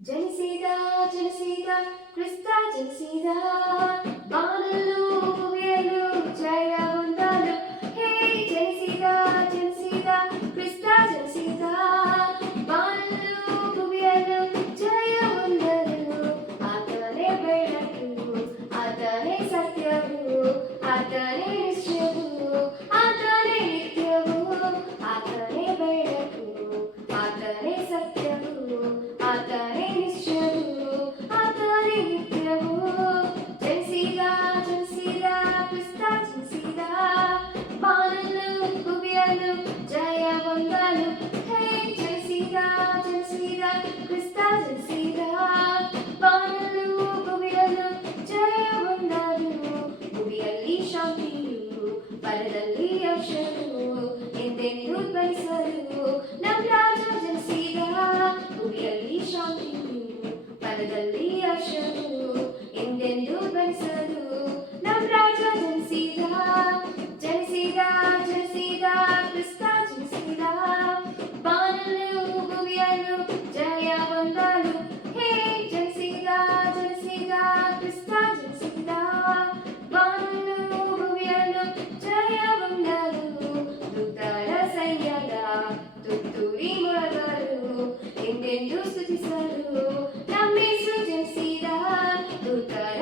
ಜನಿಸಿದ ಜನಿಸಿದ ಕ್ರಿಸ್ತ ಜನಿಸಿದ ಬಾನಲು ಭುವಿಯಲು ಜಯ ಹೊಂದಲು ಹೇ ಜನಿಸಿದ ಜನಿಸಿದ ಕ್ರಿಸ್ತ ಜನಿಸಿದ ಬಾನಲು ಭುವಿಯಲು ಜಯ ಹೊಂದಲು ಆತನೇ ಬೆಳಕು ಆತನೇ ಸತ್ಯವು ಆತನೇ ನಿಶ್ಚಯವು ಆತನೇ ನಿತ್ಯವು ಆತನೇ ಬೆಳಕು ಆತನೇ ಸತ್ಯವು ಆತನೇ ನಿಶ್ಚಯವು ಆತನೇ ನಿತ್ಯವು ಜನಿಸಿದ ಜನಿಸಿದ ಕ್ರಿಸ್ತ ಜನಿಸಿದ ಬಾನಲು ಭುವಿಯಲು ಜಯ ಹೊಂದಲು ಹೇ ಜನಿಸಿದ ಜನಿಸಿದ ಕ್ರಿಸ್ತ ಜನಿಸಿದ ಬಾನಲು ಭುವಿಯಲು ಜಯ ಹೊಂದಲು ಭುವಿಯಲ್ಲಿ ಶಾಂತಿಯು ಪರದಲ್ಲಿ ಯಶವು ಎಂದೆಂದು ಧ್ವನಿಸಲು ನಮ್ಮ ರಾಜ ಜನಿಸಿದ ಭುವಿಯಲ್ಲಿ ಶಾಂತಿಯು ಪರದಲ್ಲಿ ಯಶವು ಎಂದೆಂದು ಧ್ವನಿಸಲು ನಮ್ಮ ರಾಜ ಜನಿಸಿದ ಜನಿಸಿದ ಜನಿಸಿದ ಕ್ರಿಸ್ತ ಜನಿಸಿದ ಬಾನಲು ಭುವಿಯಲು ಜಯ ಹೊಂದಲು ಹೇ ಜನಿಸಿದ ಜನಿಸಿದ ಕ್ರಿಸ್ತ ಜನಿಸಿದ ಬಾನಲು ಭುವಿಯಲು ಜಯ ಹೊಂದಲು ದೂತರ ಸೈನ್ಯದ ತುತ್ತೂರಿ ಮೊಳಗಲು ಎಂದೆಂದು ಸ್ತುತಿಸಲು ನಮ್ಮೇಸು ಜನಿಸಿದ ದೂತರ